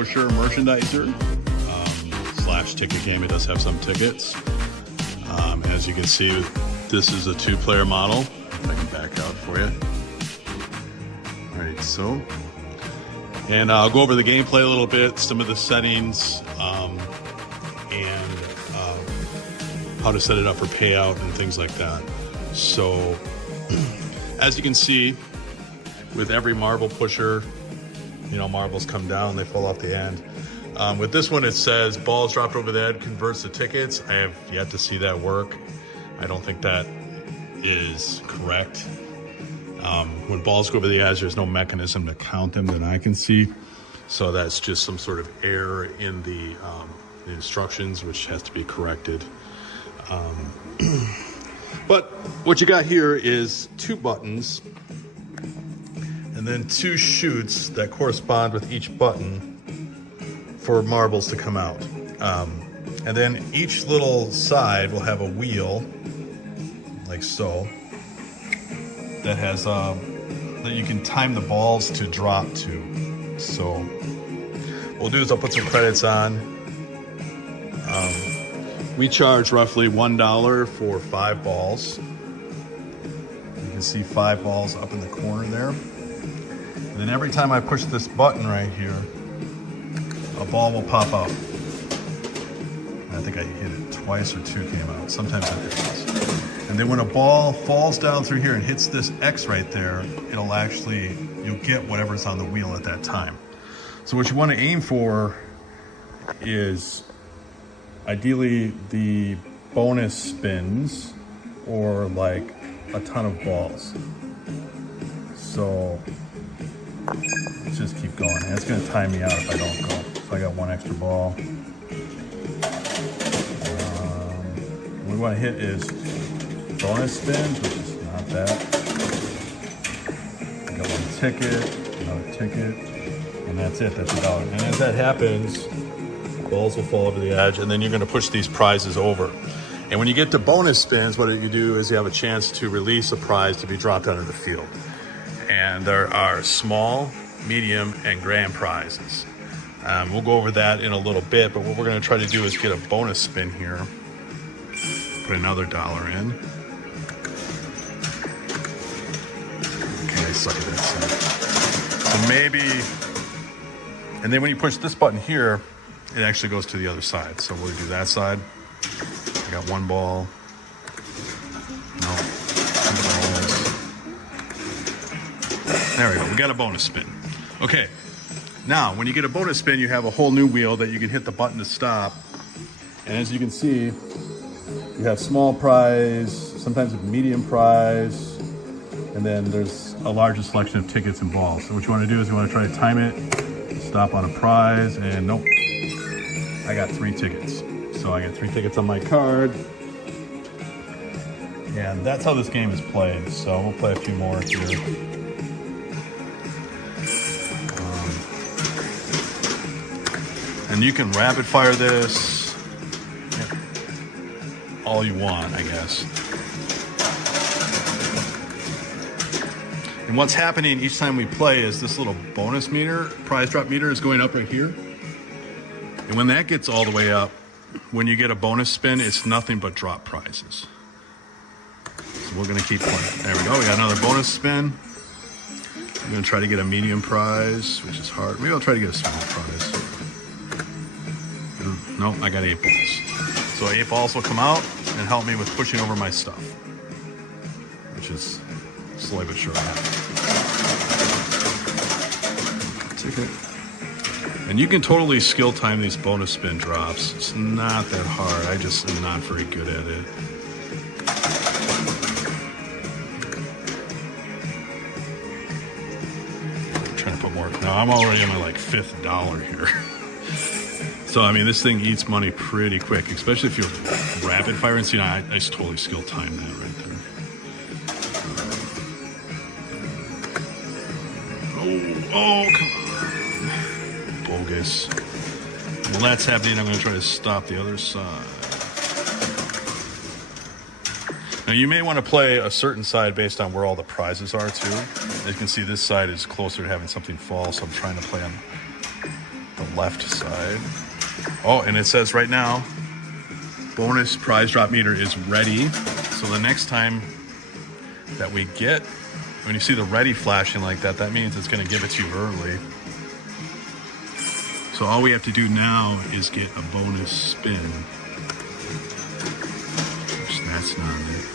pusher merchandiser slash ticket game. It does have some tickets. As you can see, this is a 2-player model. If I can back out for you. All right, so. And I'll go over the gameplay a little bit, some of the settings, and how to set it up for payout and things like that. So, as you can see, with every marble pusher, you know, marbles come down, they fall off the end. With this one, it says balls dropped over the head converts to tickets. I have yet to see that work. I don't think that is correct. When balls go over the edge, there's no mechanism to count them that I can see. So that's just some sort of error in the instructions, which has to be corrected. But what you got here is 2 buttons and then 2 chutes that correspond with each button for marbles to come out. And then each little side will have a wheel, like so, that has that you can time the balls to drop to. So what we'll do is I'll put some credits on. We charge roughly $1 for 5 balls. You can see 5 balls up in the corner there. And then every time I push this button right here, a ball will pop out. And I think I hit it twice or 2 came out. Sometimes I hit this. And then when a ball falls down through here and hits this X right there, it'll actually, you'll get whatever's on the wheel at that time. So what you want to aim for is ideally the bonus spins or like a ton of balls. So let's just keep going. And it's going to time me out if I don't go. So I got 1 extra ball. What we want to hit is bonus spins, which is not that. I got 1 ticket, another ticket, and that's it. That's $1. And as that happens, balls will fall over the edge, and then you're going to push these prizes over. And when you get to bonus spins, what you do is you have a chance to release a prize to be dropped out of the field. And there are small, medium, and grand prizes. We'll go over that in a little bit, but what we're going to try to do is get a bonus spin here. Put another $1 in. Okay, I suck at that side. So maybe, and then when you push this button here, it actually goes to the other side. So we'll do that side. I got 1 ball. No, 2 balls. There we go, we got a bonus spin. Okay, now when you get a bonus spin, you have a whole new wheel that you can hit the button to stop. And as you can see, you have small prize, sometimes a medium prize, and then there's a larger selection of tickets and balls. So what you want to do is you want to try to time it, stop on a prize, and nope, I got 3 tickets. So I got 3 tickets on my card. And that's how this game is played. So we'll play a few more here. And you can rapid fire this all you want, I guess. And what's happening each time we play is this little bonus meter, prize drop meter, is going up right here. And when that gets all the way up, when you get a bonus spin, it's nothing but drop prizes. So we're gonna keep playing. There we go, we got another bonus spin. I'm gonna try to get a medium prize, which is hard. Maybe I'll try to get a small prize. Nope, I got 8 balls. So 8 balls will come out and help me with pushing over my stuff, which is slowly but surely. Ticket. And you can totally skill time these bonus spin drops. It's not that hard. I just am not very good at it. I'm trying to put more. No, I'm already on my like $5th here. So, I mean, this thing eats money pretty quick, especially if you're rapid fire. And see, I just totally skill time that right there. Oh, come on. Bogus. Well, that's happening. I'm going to try to stop the other side. Now, you may want to play a certain side based on where all the prizes are, too. As you can see, this side is closer to having something fall, so I'm trying to play on the left side. Oh, and it says right now, bonus prize drop meter is ready. So the next time that we get, when you see the ready flashing like that, that means it's going to give it to you early. So all we have to do now is get a bonus spin. Which that's not it.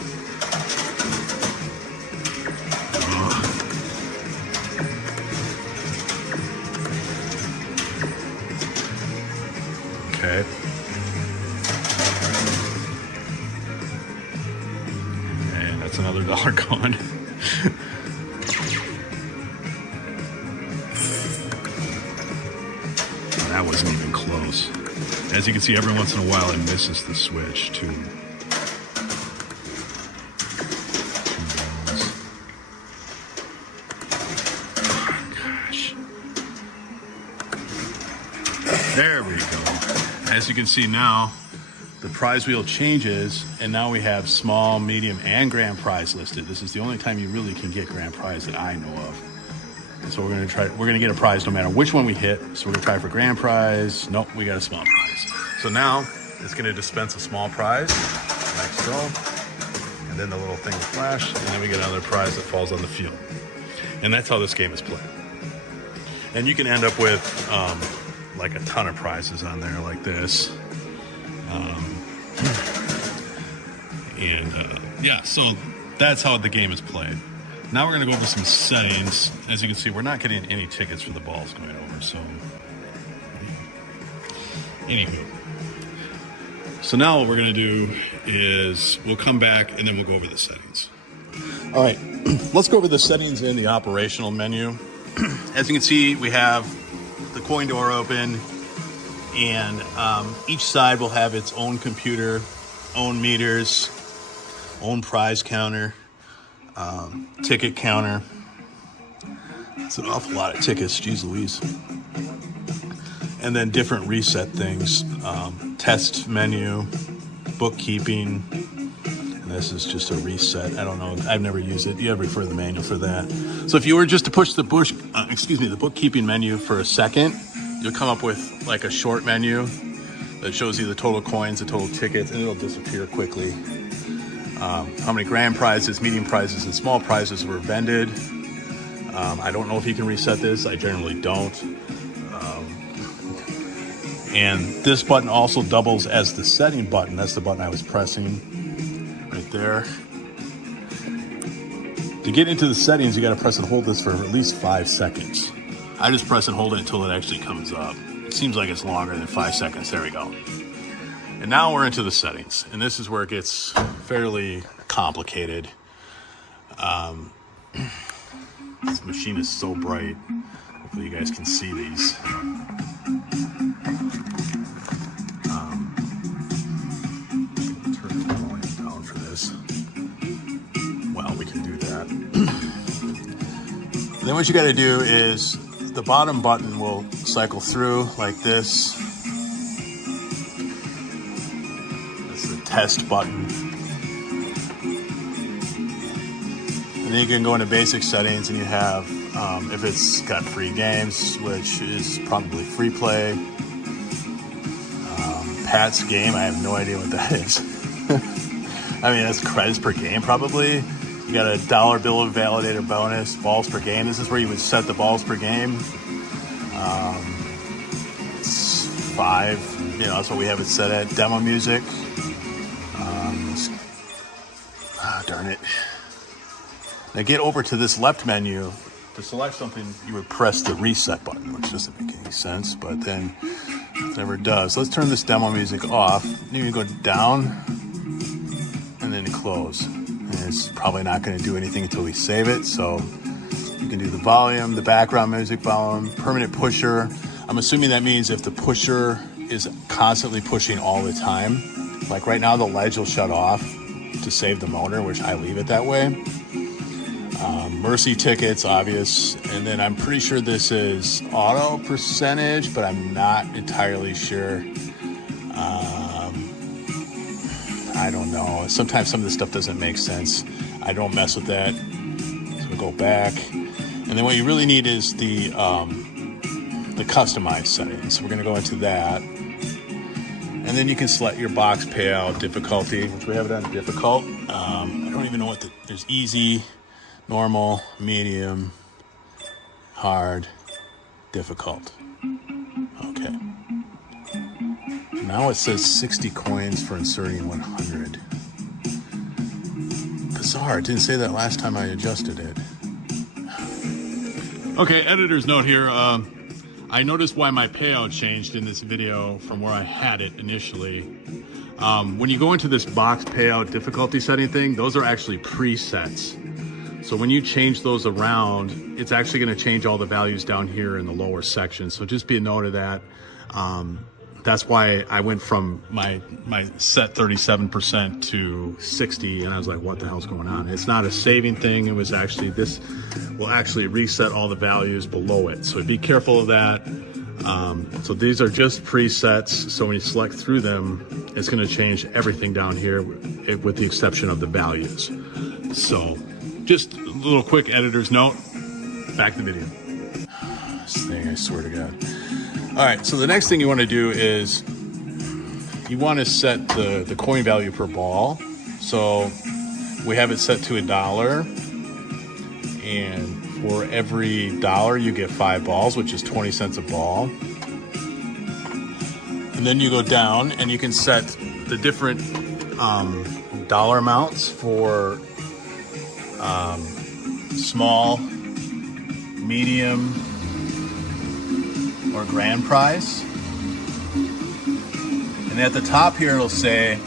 Oh. Okay. And that's another dollar gone. That wasn't even close. As you can see, every once in a while it misses the switch too. Gosh. There we go. As you can see now, the prize wheel changes, and now we have small, medium, and grand prize listed. This is the only time you really can get grand prize that I know of. So we're gonna get a prize no matter which one we hit. So we're gonna try for grand prize. Nope, we got a small prize. So now it's gonna dispense a small prize, like so. And then the little thing will flash, and then we get another prize that falls on the field. And that's how this game is played. And you can end up with like a ton of prizes on there like this. Yeah, so that's how the game is played. Now we're going to go over some settings. As you can see, we're not getting any tickets for the balls going over, so anywho. So now what we're going to do is we'll come back and then we'll go over the settings. All right, let's go over the settings in the operational menu. As you can see, we have the coin door open, and each side will have its own computer, own meters, own prize counter, ticket counter. It's an awful lot of tickets, geez Louise. And then different reset things, test menu, bookkeeping, and this is just a reset. I don't know, I've never used it. You have to refer to the manual for that. So if you were just to push the bookkeeping menu for a second, you'll come up with like a short menu that shows you the total coins, the total tickets, and it'll disappear quickly. How many grand prizes, medium prizes, and small prizes were vended. I don't know if you can reset this. I generally don't. And this button also doubles as the setting button. That's the button I was pressing right there. To get into the settings, you got to press and hold this for at least 5 seconds. I just press and hold it until it actually comes up. It seems like it's longer than 5 seconds. There we go. And now we're into the settings, and this is where it gets fairly complicated. This machine is so bright. Hopefully you guys can see these. Turn the volume down for this. Well, we can do that. Then what you got to do is the bottom button will cycle through like this. That's the test button. And then you can go into basic settings, and you have if it's got free games, which is probably free play. Pat's game, I have no idea what that is. I mean, that's credits per game probably. You got a $1 bill of validator bonus, balls per game. This is where you would set the balls per game. It's 5, you know, that's what we have it set at. Demo music. Darn it. Now get over to this left menu. To select something, you would press the reset button, which doesn't make any sense, but then it never does. Let's turn this demo music off. Then you go down and then close. And it's probably not going to do anything until we save it. So you can do the volume, the background music volume, permanent pusher. I'm assuming that means if the pusher is constantly pushing all the time, like right now the ledge will shut off to save the motor, which I leave it that way. Mercy tickets, obvious. And then I'm pretty sure this is auto percentage, but I'm not entirely sure. I don't know. Sometimes some of this stuff doesn't make sense. I don't mess with that. So we'll go back. And then what you really need is the the customized settings. So we're going to go into that. And then you can select your box payout difficulty, which we have it on difficult. I don't even know what there's easy, normal, medium, hard, difficult. Okay. Now it says 60 coins for inserting 100. Bizarre, it didn't say that last time I adjusted it. Okay, editor's note here. I noticed why my payout changed in this video from where I had it initially. When you go into this box payout difficulty setting thing, those are actually presets. So when you change those around, it's actually going to change all the values down here in the lower section. So just be a note of that. That's why I went from my set 37% to 60, and I was like, what the hell's going on? It's not a saving thing. It was actually, this will actually reset all the values below it. So be careful of that. So these are just presets. So when you select through them, it's going to change everything down here with the exception of the values. So just a little quick editor's note. Back to the video. This thing, I swear to God. All right, so the next thing you want to do is you want to set the coin value per ball. So we have it set to $1, and for every $1 you get 5 balls, which is 20 cents a ball. And then you go down and you can set the different dollar amounts for small, medium, or grand prize. And at the top here it'll say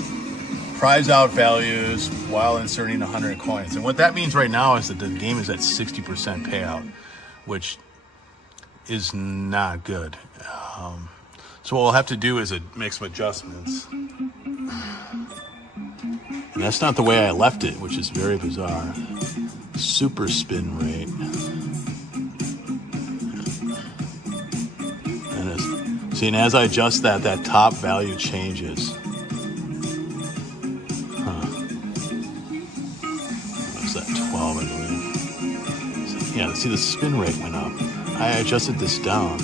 prize out values while inserting 100 coins. And what that means right now is that the game is at 60% payout, which is not good. So what we'll have to do is make some adjustments. And that's not the way I left it, which is very bizarre. Super spin rate. See, and as I adjust that top value changes. What's that, 12, I believe? So, yeah, see, the spin rate went up. I adjusted this down.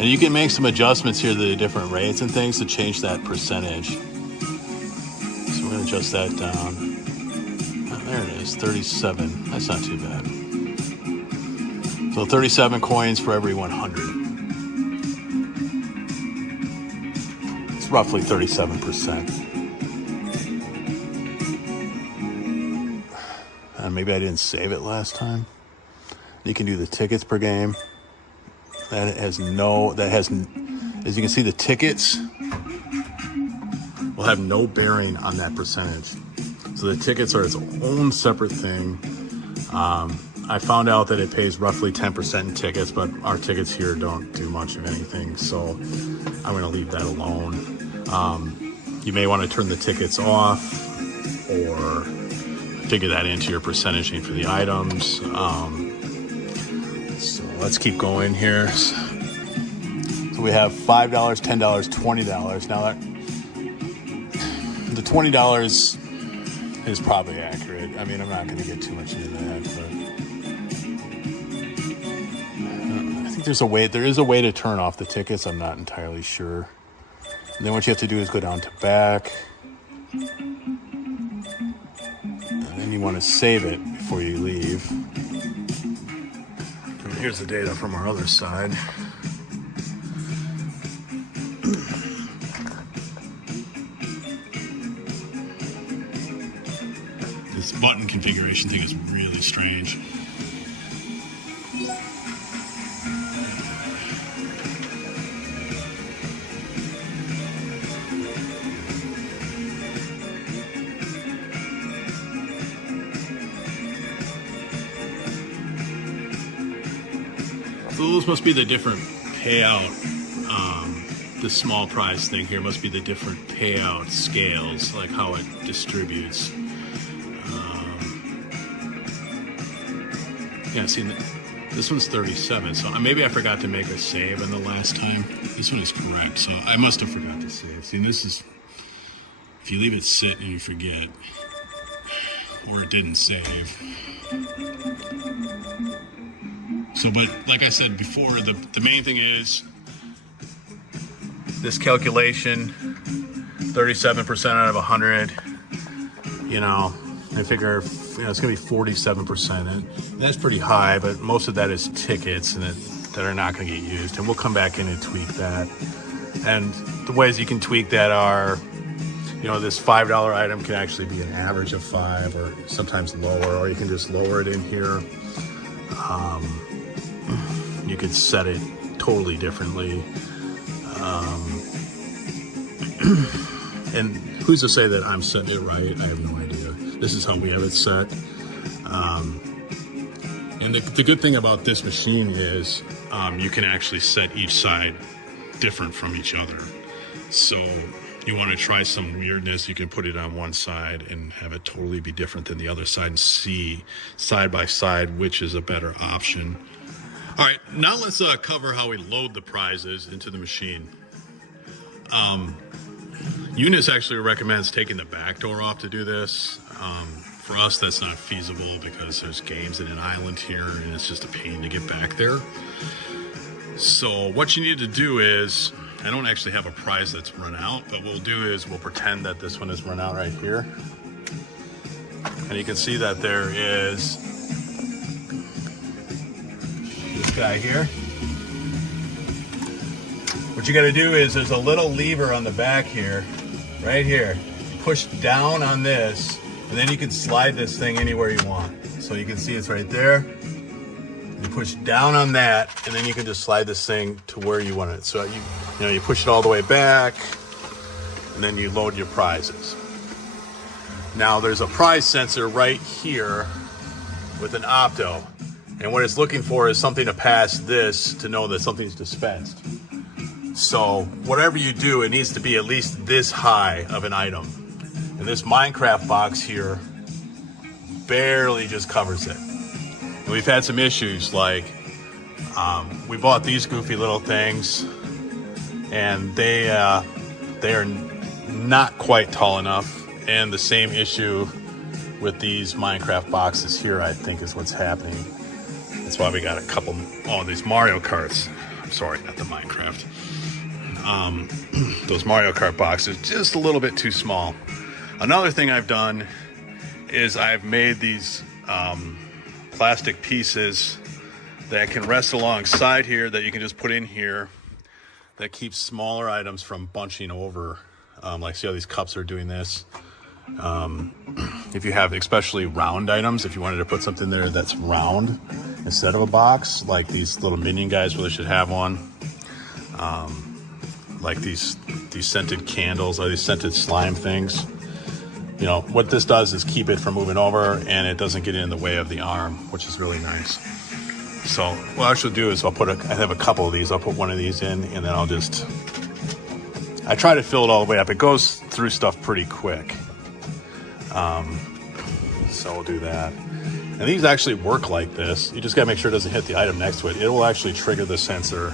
And you can make some adjustments here to the different rates and things to change that percentage. So we're going to adjust that down. Oh, there it is, 37. That's not too bad. So 37 coins for every 100. It's roughly 37%. Maybe I didn't save it last time. You can do the tickets per game. As you can see, the tickets will have no bearing on that percentage. So the tickets are its own separate thing. I found out that it pays roughly 10% in tickets, but our tickets here don't do much of anything, so I'm going to leave that alone. You may want to turn the tickets off or figure that into your percentaging for the items. So let's keep going here. So we have $5, $10, $20. Now the $20 is probably accurate. I mean, I'm not going to get too much into that, but I think there is a way to turn off the tickets. I'm not entirely sure. And then what you have to do is go down to back. And then you want to save it before you leave. And here's the data from our other side. This button configuration thing is really strange. So those must be the different payout. The small prize thing here must be the different payout scales, like how it distributes. Yeah, see, this one's 37, so maybe I forgot to make a save on the last time. This one is correct, so I must have forgot to save. See, this is, if you leave it sit and you forget, or it didn't save. So, but like I said before, the main thing is this calculation, 37% out of 100, you know, I figure, you know, it's gonna be 47%. And that's pretty high, but most of that is tickets and that are not gonna get used. And we'll come back in and tweak that. And the ways you can tweak that are, you know, this $5 item can actually be an average of 5 or sometimes lower, or you can just lower it in here. You could set it totally differently. And who's to say that I'm setting it right? I have no idea. This is how we have it set. And the good thing about this machine is you can actually set each side different from each other. So you want to try some weirdness, you can put it on one side and have it totally be different than the other side and see side by side which is a better option. All right, now let's cover how we load the prizes into the machine. Eunice actually recommends taking the back door off to do this. For us, that's not feasible because there's games in an island here and it's just a pain to get back there. So what you need to do is, I don't actually have a prize that's run out, but what we'll do is we'll pretend that this one is run out right here. And you can see that there is this guy here. What you got to do is there's a little lever on the back here, right here. Push down on this, and then you can slide this thing anywhere you want. So you can see it's right there. You push down on that, and then you can just slide this thing to where you want it. So you know, you push it all the way back, and then you load your prizes. Now there's a prize sensor right here with an opto. And what it's looking for is something to pass this to know that something's dispensed. So whatever you do, it needs to be at least this high of an item. And this Minecraft box here barely just covers it. And we've had some issues, like we bought these goofy little things and they are not quite tall enough. And the same issue with these Minecraft boxes here, I think, is what's happening. That's why we got a couple, these Mario Karts. I'm sorry, not the Minecraft. Those Mario Kart boxes, just a little bit too small. Another thing I've done is I've made these plastic pieces that can rest alongside here that you can just put in here that keeps smaller items from bunching over. Like, see how these cups are doing this? If you have especially round items, if you wanted to put something there that's round instead of a box, like these little minion guys really should have one. Like these scented candles or these scented slime things. You know, what this does is keep it from moving over and it doesn't get in the way of the arm, which is really nice. So what I should do is I have a couple of these. I'll put one of these in and then I try to fill it all the way up. It goes through stuff pretty quick. So we'll do that. And these actually work like this. You just gotta make sure it doesn't hit the item next to it. It will actually trigger the sensor.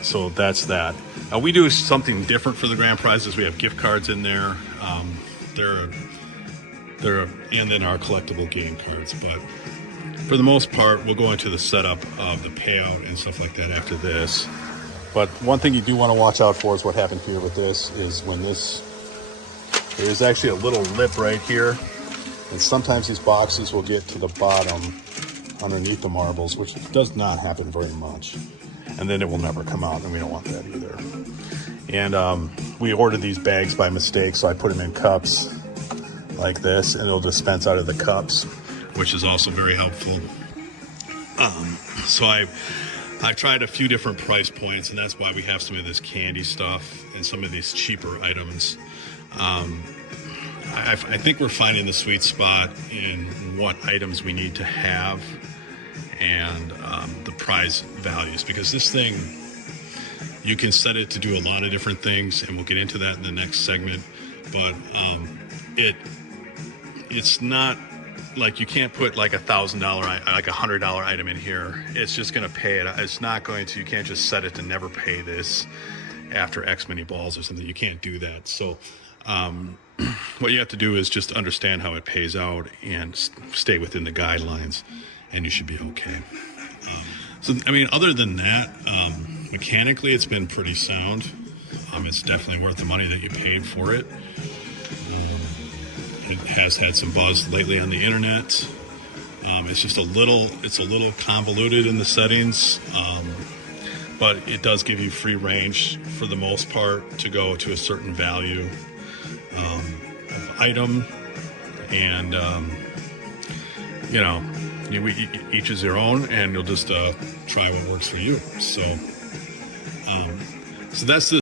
So that's that. Now we do something different for the grand prizes. We have gift cards in there. And then our collectible game cards. But for the most part, we'll go into the setup of the payout and stuff like that after this. But one thing you do want to watch out for is what happened here with this is when there's actually a little lip right here. And sometimes these boxes will get to the bottom underneath the marbles, which does not happen very much. And then it will never come out, and we don't want that either. And we ordered these bags by mistake, so I put them in cups like this, and it'll dispense out of the cups, which is also very helpful. So I've tried a few different price points, and that's why we have some of this candy stuff and some of these cheaper items. I think we're finding the sweet spot in what items we need to have and the prize values, because this thing, you can set it to do a lot of different things, and we'll get into that in the next segment. But it's not like you can't put like $1,000, like $100 item in here. It's just going to pay it. It's not going to. You can't just set it to never pay this after X many balls or something. You can't do that. So What you have to do is just understand how it pays out and stay within the guidelines, and you should be okay. So, I mean, other than that, mechanically, it's been pretty sound. It's definitely worth the money that you paid for it. It has had some buzz lately on the internet. It's a little convoluted in the settings, but it does give you free range for the most part to go to a certain value of item, and each is their own, and you'll just try what works for you. So that's the